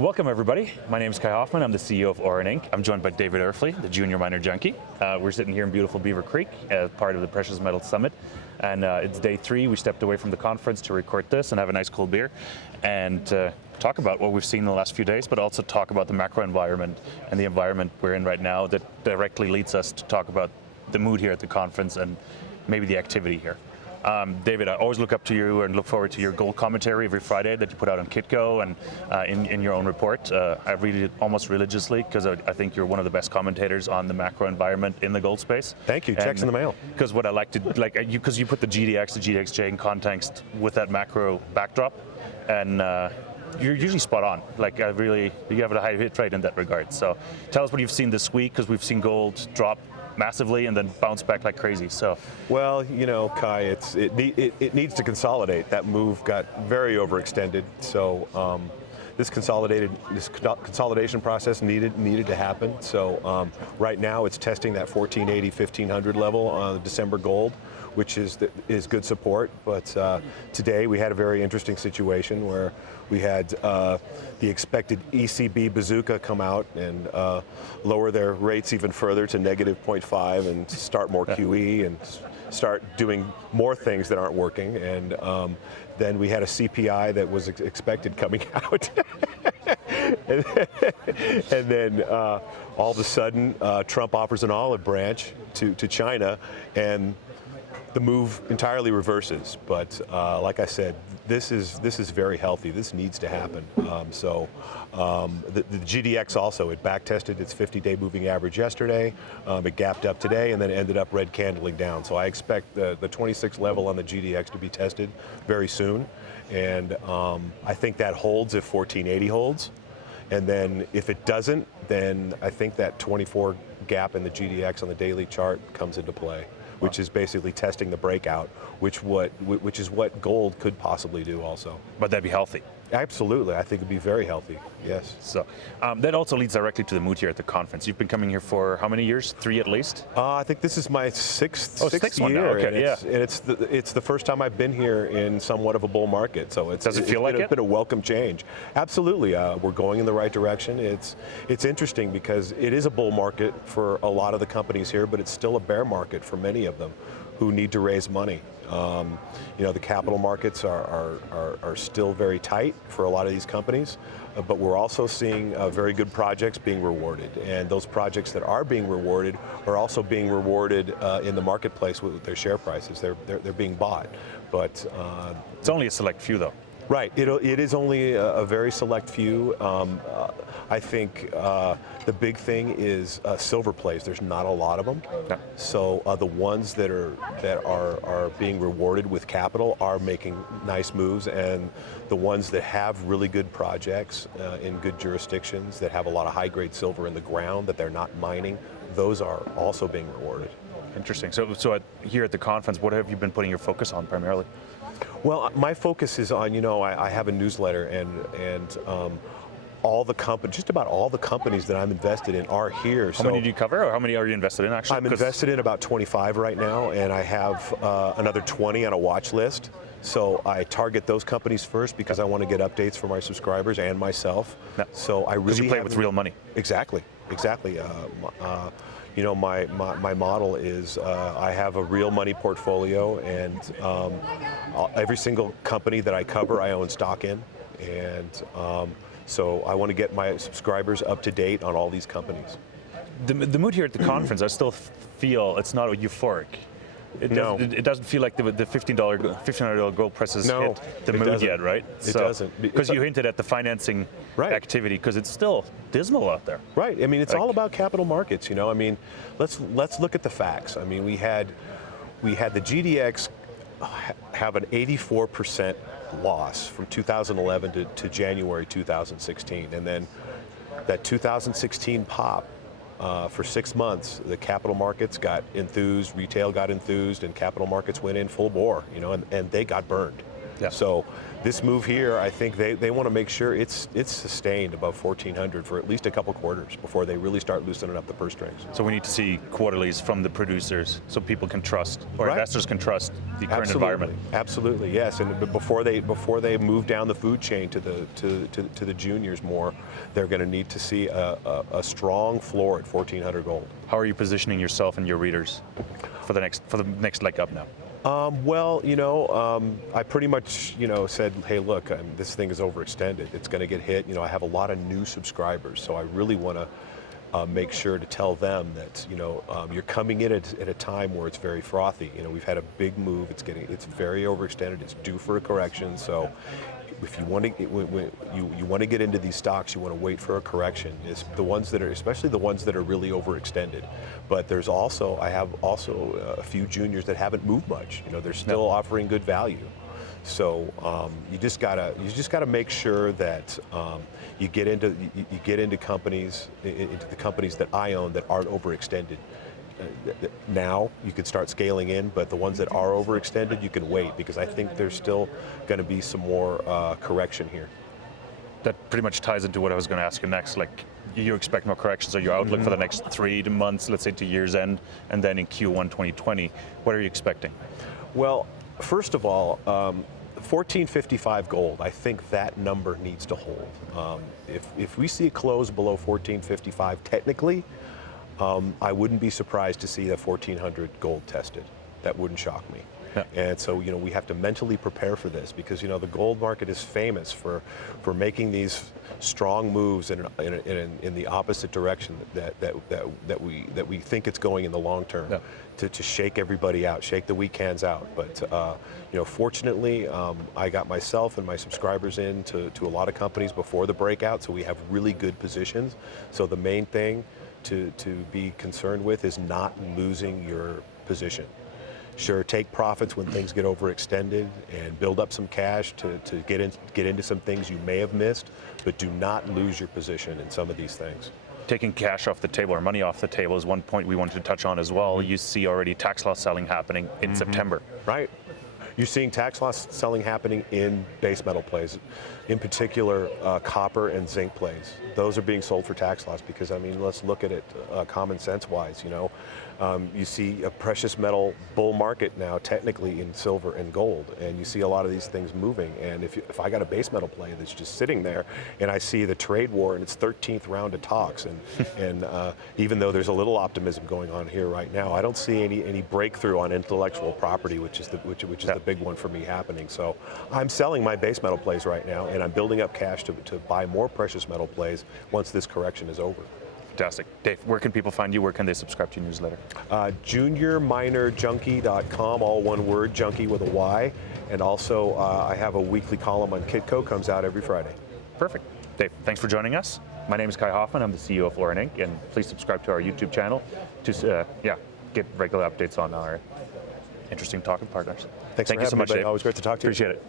Welcome everybody. My name is Kai Hoffman. I'm the CEO of Oreninc. I'm joined by David Erfle, the Junior Miner Junky. We're sitting here in beautiful Beaver Creek as part of the Precious Metals Summit. And it's day 3. We stepped away from the conference to record this and have a nice cold beer and talk about what we've seen in the last few days, but also talk about the macro environment and the environment we're in right now that directly leads us to talk about the mood here at the conference and maybe the activity here. David, I always look up to you and look forward to your gold commentary every Friday that you put out on Kitco and in your own report. I read it almost religiously because I think you're one of the best commentators on the macro environment in the gold space. Thank you. Checks in the mail. Because what I like to because you put the GDXJ in context with that macro backdrop, and you're usually spot on. You have a high hit rate in that regard. So tell us what you've seen this week, because we've seen gold drop massively and then bounce back like crazy. So, well, you know, Kai, it needs to consolidate. That move got very overextended. So this consolidation process needed to happen. So right now it's testing that 1480, 1500 level on the December gold, which is good support. But today we had a very interesting situation where we had the expected ECB bazooka come out and lower their rates even further to -0.5 and start more QE and start doing more things that aren't working. And then we had a CPI that was expected coming out. and then all of a sudden, Trump offers an olive branch to China, and the move entirely reverses. But like I said, this is very healthy. This needs to happen. The GDX also, it back tested its 50-day moving average yesterday. It gapped up today and then ended up red candling down. So I expect the 26 level on the GDX to be tested very soon. And I think that holds if 1480 holds. And then if it doesn't, then I think that 24 gap in the GDX on the daily chart comes into play, which is basically testing the breakout, which is what gold could possibly do also. But that'd be healthy. Absolutely, I think it'd be very healthy, yes. So that also leads directly to the mood here at the conference. You've been coming here for how many years? 3 at least? I think this is my sixth one year. now. Okay, and it's the first time I've been here in somewhat of a bull market. So does it feel like it's been a welcome change. Absolutely, we're going in the right direction. It's interesting because it is a bull market for a lot of the companies here, but it's still a bear market for many of them who need to raise money. You know, the capital markets are still very tight for a lot of these companies, but we're also seeing very good projects being rewarded, and those projects that are being rewarded are also being rewarded in the marketplace with their share prices. They're being bought, but it's only a select few, though. Right, it is only a very select few. I think the big thing is silver plays. There's not a lot of them. Yeah. So the ones that are being rewarded with capital are making nice moves, and the ones that have really good projects in good jurisdictions that have a lot of high-grade silver in the ground that they're not mining, those are also being rewarded. Interesting. So here at the conference, what have you been putting your focus on primarily? Well, my focus is on, you know, I have a newsletter, and all the just about all the companies that I'm invested in are here. How many do you cover, or how many are you invested in actually? I'm invested in about 25 right now, and I have another 20 on a watch list. So I target those companies first because I want to get updates from my subscribers and myself. Yeah. So I really because you play with real money. Exactly. You know, my model is I have a real money portfolio, and every single company that I cover, I own stock in, and so I want to get my subscribers up to date on all these companies. The mood here at the conference, I still feel it's not euphoric. It doesn't feel like the $1,500 gold prices hit the mood yet, right? It doesn't. Because you hinted at the financing activity, because it's still dismal out there. Right. I mean, it's all about capital markets. You know, I mean, let's look at the facts. I mean, we had the GDX have an 84% loss from 2011 to January 2016, and then that 2016 pop. For 6 months, the capital markets got enthused, retail got enthused, and capital markets went in full bore, you know, and they got burned. Yeah. So this move here, I think they want to make sure it's sustained above 1400 for at least a couple quarters before they really start loosening up the purse strings. So we need to see quarterlies from the producers so people can trust, or Right. investors can trust the current Absolutely. environment. Absolutely, yes. And before they move down the food chain to the juniors more, they're going to need to see a strong floor at 1400 gold. How are you positioning yourself and your readers for the next leg up now? Well, I pretty much, said, hey, look, this thing is overextended. It's going to get hit. I have a lot of new subscribers, so I really want to make sure to tell them that, you're coming in at a time where it's very frothy. We've had a big move. It's very overextended. It's due for a correction. So if you want to get into these stocks, you want to wait for a correction. It's the ones that are, especially the ones that are really overextended. But I have also a few juniors that haven't moved much. They're still offering good value. So you just gotta make sure that you get into companies, into the companies that I own that aren't overextended. Now you could start scaling in, but the ones that are overextended, you can wait, because I think there's still going to be some more correction here. That pretty much ties into what I was going to ask you next. Like, you expect more corrections, or your outlook for the next 3 months, let's say to year's end, and then in Q1 2020, what are you expecting? Well, first of all, 1455 gold, I think that number needs to hold. If we see a close below 1455, technically, I wouldn't be surprised to see that 1400 gold tested. That wouldn't shock me. Yeah. And so, we have to mentally prepare for this, because, the gold market is famous for making these strong moves in the opposite direction that we think it's going in the long term. Yeah. To shake everybody out, shake the weak hands out. But fortunately, I got myself and my subscribers into a lot of companies before the breakout, so we have really good positions. So the main thing to be concerned with is not losing your position. Sure, take profits when things get overextended and build up some cash to get into some things you may have missed, but do not lose your position in some of these things. Taking cash off the table, or money off the table, is one point we wanted to touch on as well. You see already tax loss selling happening in September. Right. You're seeing tax loss selling happening in base metal plays, in particular copper and zinc plays. Those are being sold for tax loss because, let's look at it common sense wise. You see a precious metal bull market now, technically in silver and gold, and you see a lot of these things moving. And if I got a base metal play that's just sitting there, and I see the trade war in its 13th round of talks, and even though there's a little optimism going on here right now, I don't see any breakthrough on intellectual property, which is the big one for me happening. So I'm selling my base metal plays right now, and I'm building up cash to buy more precious metal plays once this correction is over. Fantastic. Dave, where can people find you? Where can they subscribe to your newsletter? JuniorMinerJunky.com, all one word, junkie with a Y. And also I have a weekly column on Kitco, comes out every Friday. Perfect. Dave, thanks for joining us. My name is Kai Hoffman. I'm the CEO of Oreninc, and please subscribe to our YouTube channel to get regular updates on our interesting talking partners. Thank you so much, Dave. Always great to talk to you. Appreciate it.